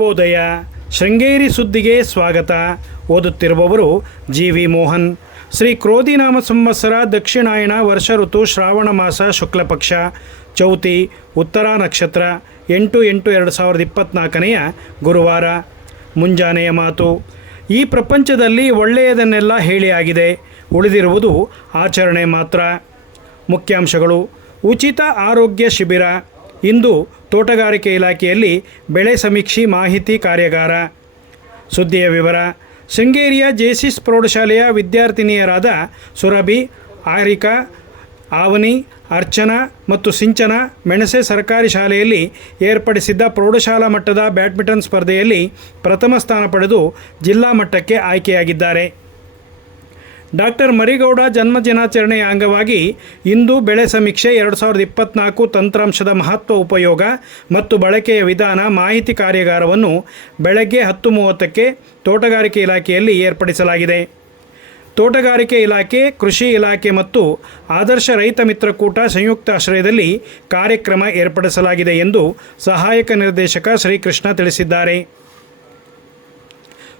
ಶುಭೋದಯ ಶೃಂಗೇರಿ ಸುದ್ದಿಗೆ ಸ್ವಾಗತ. ಓದುತ್ತಿರುವವರು ಜಿ. ವಿ. ಮೋಹನ್. ಶ್ರೀ ಕ್ರೋಧಿನಾಮ ಸಂವತ್ಸರ ದಕ್ಷಿಣಾಯಣ ವರ್ಷ ಋತು ಶ್ರಾವಣ ಮಾಸ ಶುಕ್ಲಪಕ್ಷ ಚೌತಿ, ಉತ್ತರ ನಕ್ಷತ್ರ, ಎಂಟು ಎಂಟು ಎರಡು ಸಾವಿರದ ಇಪ್ಪತ್ತ್ನಾಲ್ಕನೆಯ ಗುರುವಾರ. ಮುಂಜಾನೆಯ ಮಾತು. ಈ ಪ್ರಪಂಚದಲ್ಲಿ ಒಳ್ಳೆಯದನ್ನೆಲ್ಲ ಹೇಳಿಯಾಗಿದೆ ಉಳಿದಿರುವುದು ಆಚರಣೆ ಮಾತ್ರ. ಮುಖ್ಯಾಂಶಗಳು. ಉಚಿತ ಆರೋಗ್ಯ ಶಿಬಿರ ಇಂದು ತೋಟಗಾರಿಕೆ ಇಲಾಖೆಯಲ್ಲಿ ಬೆಳೆ ಸಮೀಕ್ಷೆ ಮಾಹಿತಿ ಕಾರ್ಯಾಗಾರ. ಸುದ್ದಿಯ ವಿವರ, ಶೃಂಗೇರಿಯ ಜೇಸಿಸ್ ಪ್ರೌಢಶಾಲೆಯ ವಿದ್ಯಾರ್ಥಿನಿಯರಾದ ಸುರಭಿ, ಆರಿಕಾ, ಆವನಿ, ಅರ್ಚನಾ ಮತ್ತು ಸಿಂಚನ ಮೆಣಸೆ ಸರ್ಕಾರಿ ಶಾಲೆಯಲ್ಲಿ ಏರ್ಪಡಿಸಿದ್ದ ಪ್ರೌಢಶಾಲಾ ಮಟ್ಟದ ಬ್ಯಾಡ್ಮಿಂಟನ್ ಸ್ಪರ್ಧೆಯಲ್ಲಿ ಪ್ರಥಮ ಸ್ಥಾನ ಪಡೆದು ಜಿಲ್ಲಾ ಮಟ್ಟಕ್ಕೆ ಆಯ್ಕೆಯಾಗಿದ್ದಾರೆ. ಡಾಕ್ಟರ್ ಮರಿಗೌಡ ಜನ್ಮ ದಿನಾಚರಣೆಯ ಅಂಗವಾಗಿ ಇಂದು ಬೆಳೆ ಸಮೀಕ್ಷೆ ಎರಡು ಸಾವಿರದ ಇಪ್ಪತ್ನಾಲ್ಕು ತಂತ್ರಾಂಶದ ಮಹತ್ವ ಉಪಯೋಗ ಮತ್ತು ಬಳಕೆಯ ವಿಧಾನ ಮಾಹಿತಿ ಕಾರ್ಯಾಗಾರವನ್ನು ಬೆಳಗ್ಗೆ ಹತ್ತು ಮೂವತ್ತಕ್ಕೆ ತೋಟಗಾರಿಕೆ ಇಲಾಖೆಯಲ್ಲಿ ಏರ್ಪಡಿಸಲಾಗಿದೆ. ತೋಟಗಾರಿಕೆ ಇಲಾಖೆ, ಕೃಷಿ ಇಲಾಖೆ ಮತ್ತು ಆದರ್ಶ ರೈತ ಮಿತ್ರಕೂಟ ಸಂಯುಕ್ತ ಆಶ್ರಯದಲ್ಲಿ ಕಾರ್ಯಕ್ರಮ ಏರ್ಪಡಿಸಲಾಗಿದೆ ಎಂದು ಸಹಾಯಕ ನಿರ್ದೇಶಕ ಶ್ರೀಕೃಷ್ಣ ತಿಳಿಸಿದ್ದಾರೆ.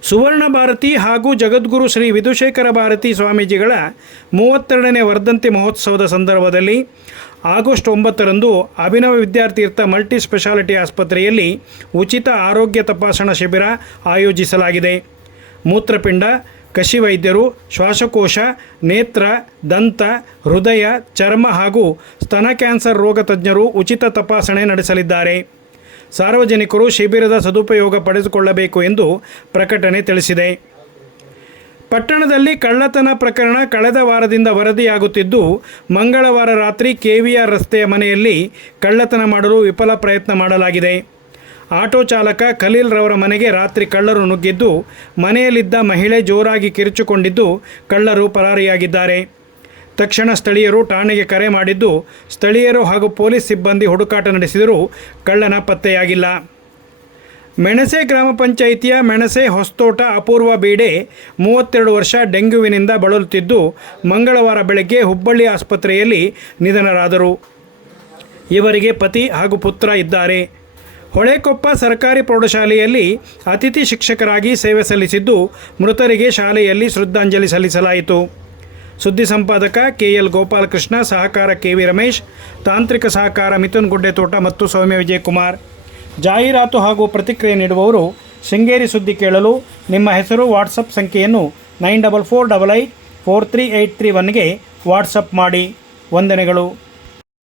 ಸುವರ್ಣ ಭಾರತಿ ಹಾಗೂ ಜಗದ್ಗುರು ಶ್ರೀ ವಿಧುಶೇಖರ ಭಾರತಿ ಸ್ವಾಮೀಜಿಗಳ ಮೂವತ್ತೆರಡನೇ ವರ್ಧಂತಿ ಮಹೋತ್ಸವದ ಸಂದರ್ಭದಲ್ಲಿ ಆಗಸ್ಟ್ ಒಂಬತ್ತರಂದು ಅಭಿನವ ವಿದ್ಯಾರ್ಥೀರ್ಥ ಮಲ್ಟಿ ಸ್ಪೆಷಾಲಿಟಿ ಆಸ್ಪತ್ರೆಯಲ್ಲಿ ಉಚಿತ ಆರೋಗ್ಯ ತಪಾಸಣಾ ಶಿಬಿರ ಆಯೋಜಿಸಲಾಗಿದೆ. ಮೂತ್ರಪಿಂಡ ಕಶಿವೈದ್ಯರು ಶ್ವಾಸಕೋಶ, ನೇತ್ರ, ದಂತ, ಹೃದಯ, ಚರ್ಮ ಹಾಗೂ ಸ್ತನ ಕ್ಯಾನ್ಸರ್ ರೋಗ ತಜ್ಞರು ಉಚಿತ ತಪಾಸಣೆ ನಡೆಸಲಿದ್ದಾರೆ. ಸಾರ್ವಜನಿಕರು ಶಿಬಿರದ ಸದುಪಯೋಗ ಪಡೆದುಕೊಳ್ಳಬೇಕು ಎಂದು ಪ್ರಕಟಣೆ ತಿಳಿಸಿದೆ. ಪಟ್ಟಣದಲ್ಲಿ ಕಳ್ಳತನ ಪ್ರಕರಣ ಕಳೆದ ವಾರದಿಂದ ವರದಿಯಾಗುತ್ತಿದ್ದು, ಮಂಗಳವಾರ ರಾತ್ರಿ ಕೆವಿಆರ್ ರಸ್ತೆಯ ಮನೆಯಲ್ಲಿ ಕಳ್ಳತನ ಮಾಡಲು ವಿಫಲ ಪ್ರಯತ್ನ ಮಾಡಲಾಗಿದೆ. ಆಟೋ ಚಾಲಕ ಖಲೀಲ್ ರವರ ಮನೆಗೆ ರಾತ್ರಿ ಕಳ್ಳರು ನುಗ್ಗಿದ್ದು, ಮನೆಯಲ್ಲಿದ್ದ ಮಹಿಳೆ ಜೋರಾಗಿ ಕಿರುಚಿಕೊಂಡಿದ್ದು, ಕಳ್ಳರು ಪರಾರಿಯಾಗಿದ್ದಾರೆ. ತಕ್ಷಣ ಸ್ಥಳೀಯರು ಠಾಣೆಗೆ ಕರೆ ಮಾಡಿದ್ದು, ಸ್ಥಳೀಯರು ಹಾಗೂ ಪೊಲೀಸ್ ಸಿಬ್ಬಂದಿ ಹುಡುಕಾಟ ನಡೆಸಿದರೂ ಕಳ್ಳನ ಪತ್ತೆಯಾಗಿಲ್ಲ. ಮೆಣಸೆ ಗ್ರಾಮ ಪಂಚಾಯಿತಿಯ ಮೆಣಸೆ ಹೊಸ್ತೋಟ ಅಪೂರ್ವ ಬೀಡೆ ಮೂವತ್ತೆರಡು ವರ್ಷ ಡೆಂಗ್ಯೂವಿನಿಂದ ಬಳಲುತ್ತಿದ್ದು, ಮಂಗಳವಾರ ಬೆಳಗ್ಗೆ ಹುಬ್ಬಳ್ಳಿ ಆಸ್ಪತ್ರೆಯಲ್ಲಿ ನಿಧನರಾದರು. ಇವರಿಗೆ ಪತಿ ಹಾಗೂ ಪುತ್ರ ಇದ್ದಾರೆ. ಹೊಳೆಕೊಪ್ಪ ಸರ್ಕಾರಿ ಪ್ರೌಢಶಾಲೆಯಲ್ಲಿ ಅತಿಥಿ ಶಿಕ್ಷಕರಾಗಿ ಸೇವೆ ಸಲ್ಲಿಸಿದ್ದು, ಮೃತರಿಗೆ ಶಾಲೆಯಲ್ಲಿ ಶ್ರದ್ಧಾಂಜಲಿ ಸಲ್ಲಿಸಲಾಯಿತು. ಸುದ್ದಿ ಸಂಪಾದಕ ಕೆಎಲ್ ಗೋಪಾಲಕೃಷ್ಣ, ಸಹಕಾರ ಕೆ ವಿ ರಮೇಶ್, ತಾಂತ್ರಿಕ ಸಹಕಾರ ಮಿಥುನ್ ಗುಡ್ಡೆತೋಟ ಮತ್ತು ಸೌಮ್ಯ ವಿಜಯಕುಮಾರ್. ಜಾಹೀರಾತು ಹಾಗೂ ಪ್ರತಿಕ್ರಿಯೆ ನೀಡುವವರು ಶೃಂಗೇರಿ ಸುದ್ದಿ ಕೇಳಲು ನಿಮ್ಮ ಹೆಸರು, ವಾಟ್ಸಪ್ ಸಂಖ್ಯೆಯನ್ನು nine double four double eight four three eight three ಒನ್ಗೆ WhatsApp ಮಾಡಿ. ವಂದನೆಗಳು.